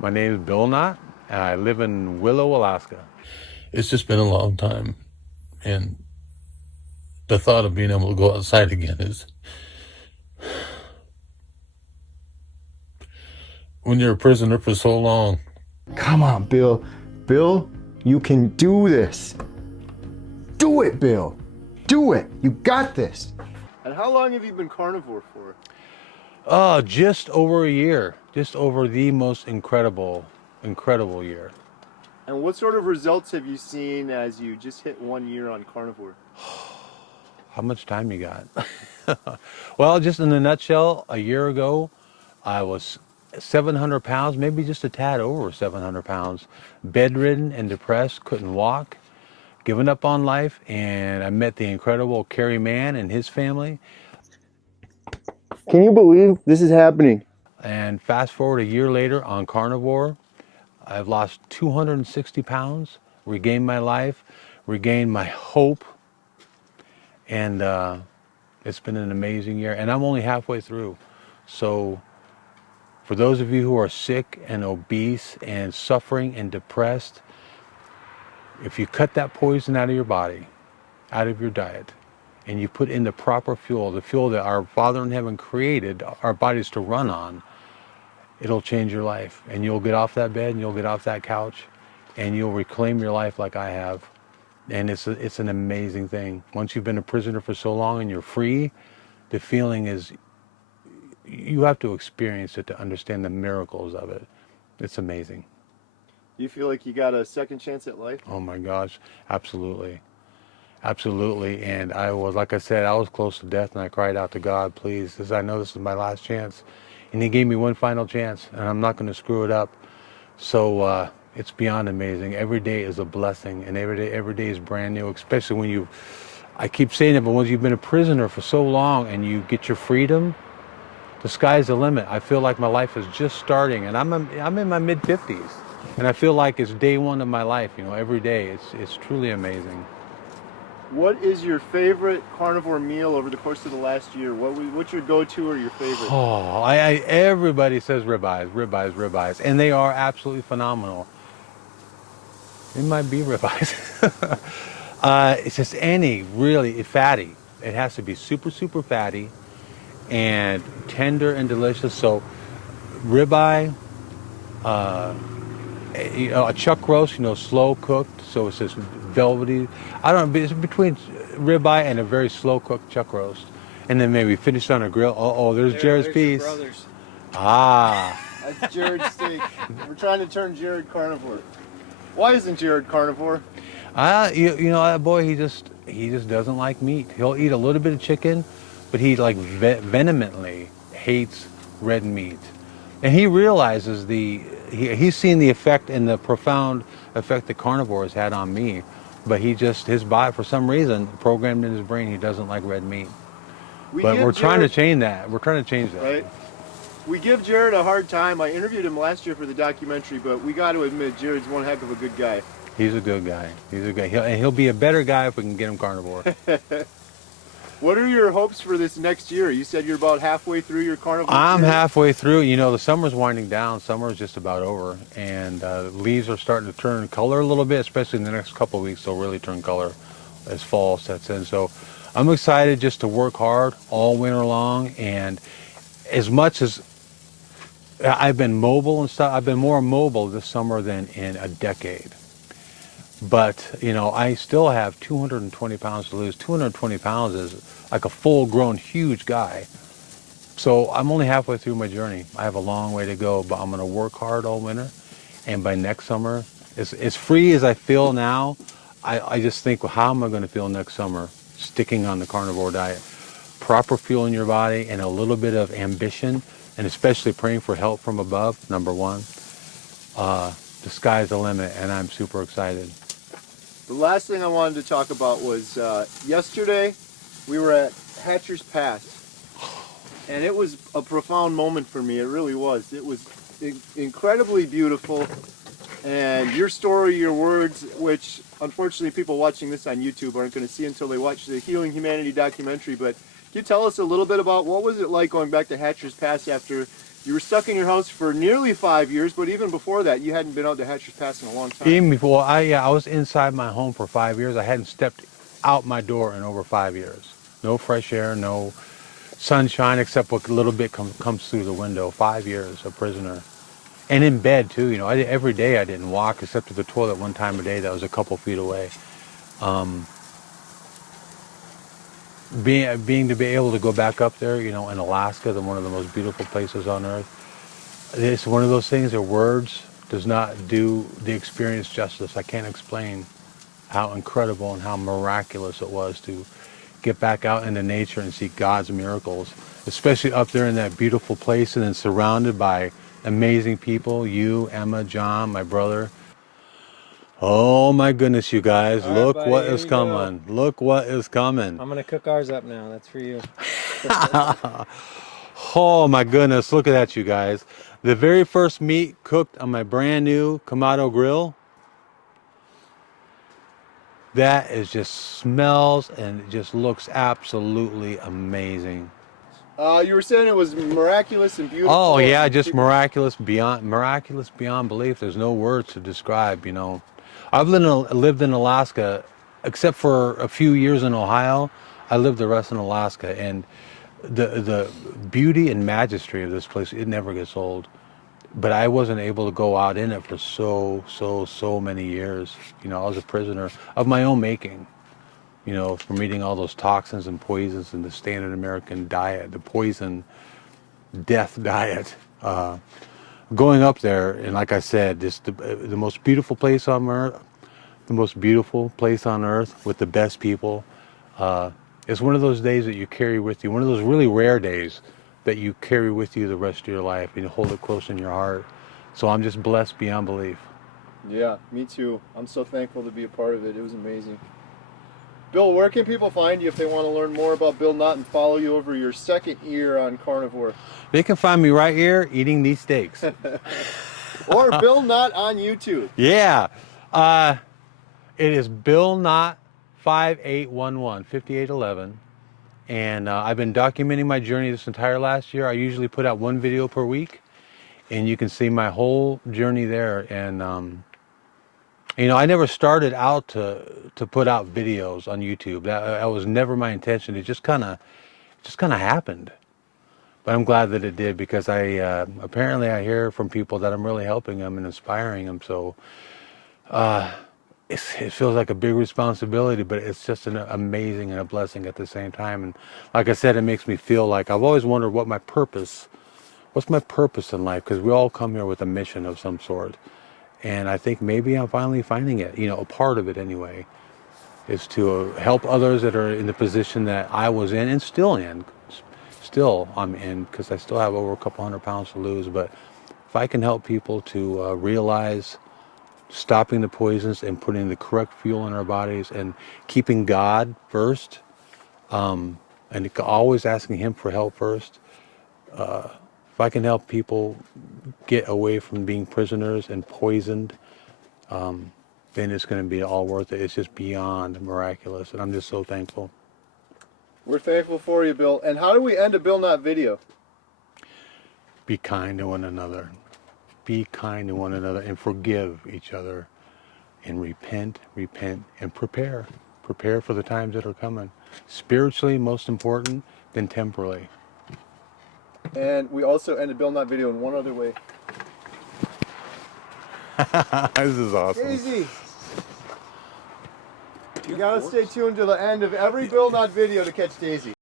My name is Bill Nott, and I live in Willow, Alaska. It's just been a long time, and the thought of being able to go outside again is, when you're a prisoner for so long. Come on, Bill. Bill, you can do this. Do it, Bill. Do it. You got this. And how long have you been carnivore for? Just over a year. Just over the most incredible year. And what sort of results have you seen as you just hit 1 year on carnivore? How much time you got? Well, just in a nutshell, a year ago, I was 700 pounds, maybe just a tad over 700 pounds, bedridden and depressed, couldn't walk, given up on life, and I met the incredible Kerry Mann and his family. Can you believe this is happening? And fast forward a year later on carnivore, I've lost 260 pounds, regained my life, regained my hope, and it's been an amazing year. And I'm only halfway through. So for those of you who are sick and obese and suffering and depressed, if you cut that poison out of your body, out of your diet, and you put in the proper fuel, the fuel that our Father in Heaven created our bodies to run on, it'll change your life. And you'll get off that bed and you'll get off that couch and you'll reclaim your life like I have. And it's an amazing thing. Once you've been a prisoner for so long and you're free, the feeling is, you have to experience it to understand the miracles of it. It's amazing. Do you feel like you got a second chance at life? Oh my gosh, absolutely. Absolutely. And I was, like I said, I was close to death and I cried out to God, please, because I know this is my last chance. And he gave me one final chance and I'm not going to screw it up. So it's beyond amazing. Every day is a blessing and every day is brand new, especially when I keep saying it, but once you've been a prisoner for so long and you get your freedom, the sky's the limit. I feel like my life is just starting, and I'm in my mid-50s, and I feel like it's day one of my life. You know, every day it's truly amazing. What is your favorite carnivore meal over the course of the last year? What's your go-to or your favorite? Oh, everybody says ribeyes, ribeyes, ribeyes, and they are absolutely phenomenal. It might be ribeyes. It's just any really fatty. It has to be super, super fatty and tender and delicious. So ribeye, a chuck roast, slow cooked, so it's just velvety. I don't know, it's between ribeye and a very slow cooked chuck roast. And then maybe finished on a grill. There's Jared's piece. Brothers. Ah. That's Jared's steak. We're trying to turn Jared carnivore. Why isn't Jared carnivore? That boy, he just doesn't like meat. He'll eat a little bit of chicken, but he like vehemently hates red meat. And he realizes he's seen the effect and the profound effect that carnivore has had on me, but his body, for some reason, programmed in his brain, he doesn't like red meat. We're trying to change that. We're trying to change that. Right. We give Jared a hard time. I interviewed him last year for the documentary, but we got to admit, Jared's one heck of a good guy. He's a good guy. He'll be a better guy if we can get him carnivore. What are your hopes for this next year? You said you're about halfway through your carnivore. I'm halfway through. The summer's winding down. Summer's just about over, and leaves are starting to turn color a little bit, especially in the next couple of weeks. They'll really turn color as fall sets in. So I'm excited just to work hard all winter long, and as much as I've been mobile and stuff, I've been more mobile this summer than in a decade. But, I still have 220 pounds to lose. 220 pounds is like a full-grown, huge guy. So I'm only halfway through my journey. I have a long way to go, but I'm going to work hard all winter. And by next summer, as free as I feel now, I just think, well, how am I going to feel next summer sticking on the carnivore diet? Proper fuel in your body and a little bit of ambition, and especially praying for help from above, number one. The sky's the limit, and I'm super excited. The last thing I wanted to talk about was yesterday we were at Hatcher's Pass, and it was a profound moment for me. It really was. It was incredibly beautiful, and your story, your words, which unfortunately people watching this on YouTube aren't going to see until they watch the Healing Humanity documentary, but can you tell us a little bit about what was it like going back to Hatcher's Pass after You were stuck in your house for nearly 5 years, but even before that, you hadn't been out to Hatcher's Pass in a long time. Even before, I was inside my home for 5 years. I hadn't stepped out my door in over 5 years. No fresh air, no sunshine, except what little bit comes through the window. 5 years a prisoner. And in bed too, you know. Every day I didn't walk except to the toilet one time a day that was a couple feet away. Being to be able to go back up there, you know, in Alaska, one of the most beautiful places on earth. It's one of those things that words does not do the experience justice. I can't explain how incredible and how miraculous it was to get back out into nature and see God's miracles, especially up there in that beautiful place and then surrounded by amazing people, you, Emma, John, my brother. Oh my goodness, you guys, All right, look buddy, what here is you go. coming. Look what is coming. I'm gonna cook ours up now. That's for you. Oh my goodness, look at that, you guys. The very first meat cooked on my brand new Kamado grill. That is just smells and it just looks absolutely amazing. You were saying it was miraculous and beautiful. Oh yeah, just miraculous beyond belief. There's no words to describe, you know. I've lived in Alaska, except for a few years in Ohio. I lived the rest in Alaska, and the beauty and majesty of this place, it never gets old. But I wasn't able to go out in it for so many years. You know, I was a prisoner of my own making. You know, from eating all those toxins and poisons and the standard American diet, the poison death diet. Going up there, and like I said, this the most beautiful place on earth, the most beautiful place on earth with the best people. It's one of those days that you carry with you, one of those really rare days that you carry with you the rest of your life and you hold it close in your heart. So I'm just blessed beyond belief. Yeah, me too. I'm so thankful to be a part of it. It was amazing. Bill, where can people find you if they want to learn more about Bill Nott and follow you over your second year on Carnivore? They can find me right here eating these steaks. Or Bill Nott on YouTube. Yeah. It is Bill Nott 5811. And I've been documenting my journey this entire last year. I usually put out one video per week, and you can see my whole journey there. And you know, I never started out to put out videos on YouTube. That was never my intention. It just kind of happened. But I'm glad that it did, because apparently I hear from people that I'm really helping them and inspiring them. So it feels like a big responsibility, but it's just an amazing and a blessing at the same time. And like I said, it makes me feel like I've always wondered what's my purpose in life, because we all come here with a mission of some sort. And I think maybe I'm finally finding it, you know, a part of it anyway, is to help others that are in the position that I was in and still I'm in, because I still have over a couple 100 pounds to lose. But if I can help people to realize stopping the poisons and putting the correct fuel in our bodies and keeping God first, and always asking Him for help first, if I can help people get away from being prisoners and poisoned, then it's going to be all worth it. It's just beyond miraculous, and I'm just so thankful. We're thankful for you, Bill. And how do we end a Bill Nott video? Be kind to one another. Be kind to one another and forgive each other, and repent, and prepare. Prepare for the times that are coming. Spiritually, most important, then temporally. And we also end a Bill Nott video in one other way. This is awesome. Daisy! You gotta stay tuned to the end of every Bill Nott video to catch Daisy.